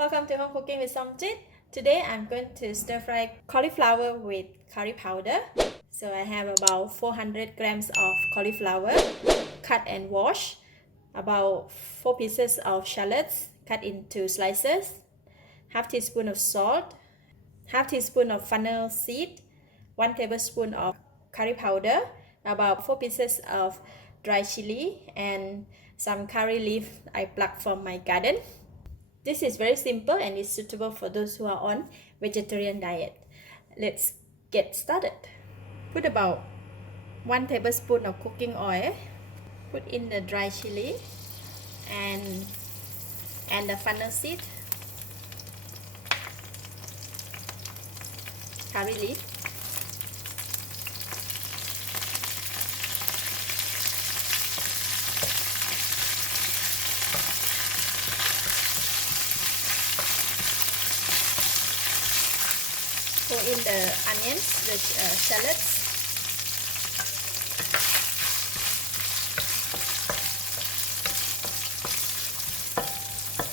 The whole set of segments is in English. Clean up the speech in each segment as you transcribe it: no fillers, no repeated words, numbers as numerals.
Welcome to Home Cooking with Somjit. Today I'm going to stir fry cauliflower with curry powder. So I have about 400 grams of cauliflower cut and washed, about 4 pieces of shallots cut into slices, half teaspoon of salt, half teaspoon of fennel seed, 1 tablespoon of curry powder, about 4 pieces of dry chilli, and some curry leaf I plucked from my garden. This is very simple and is suitable for those who are on vegetarian diet. Let's get started. Put about 1 tablespoon of cooking oil. Put in the dry chili and the fennel seed, curry leaf, throw in the onions, the shallots,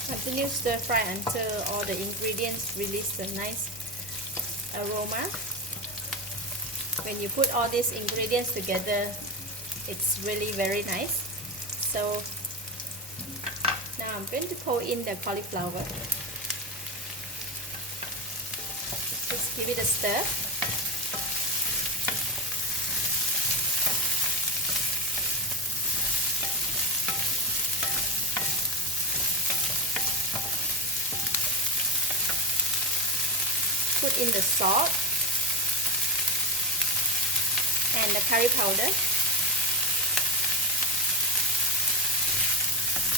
continue stir fry until all the ingredients release a nice aroma. When you put all these ingredients together, it's really very nice. So now I'm going to pour in the cauliflower. Just give it a stir. Put in the salt and the curry powder.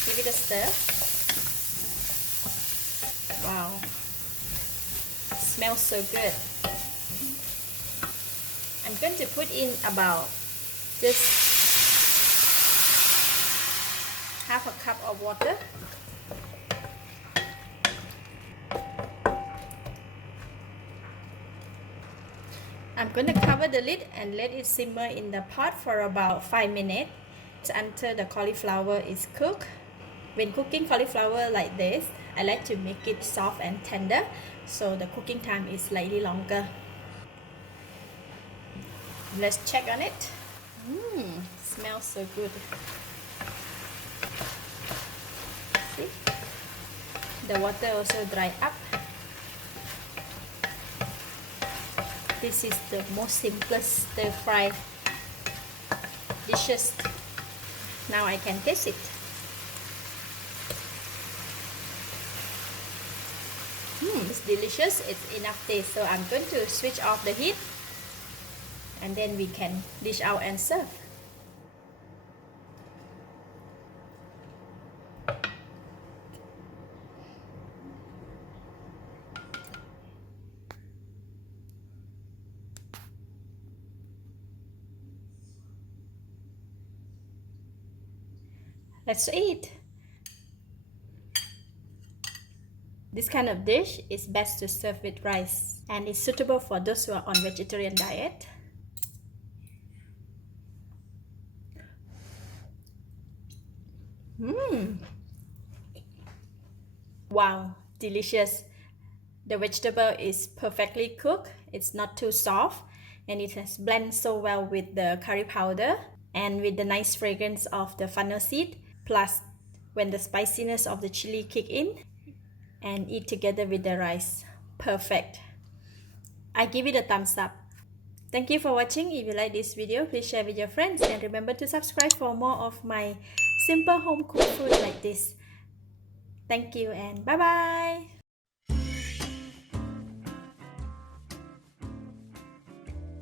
Give it a stir. Wow, smells so good. I'm going to put in about just half a cup of water. I'm going to cover the lid and let it simmer in the pot for about 5 minutes until the cauliflower is cooked. When cooking cauliflower like this, I like to make it soft and tender, so the cooking time is slightly longer. Let's check on it. Smells so good. See? The water also dry up. This is the most simplest stir fry dishes. Now I can taste it. It's delicious. It's enough taste. So I'm going to switch off the heat and then we can dish out and serve. Let's eat. This kind of dish is best to serve with rice and is suitable for those who are on vegetarian diet. Wow, delicious. The vegetable is perfectly cooked. It's not too soft and it has blended so well with the curry powder and with the nice fragrance of the fennel seed. Plus, when the spiciness of the chili kick in and eat together with the rice, perfect. I give it a thumbs up. Thank you for watching. If you like this video, please share with your friends and remember to subscribe for more of my simple home cooked food like this. Thank you and bye bye.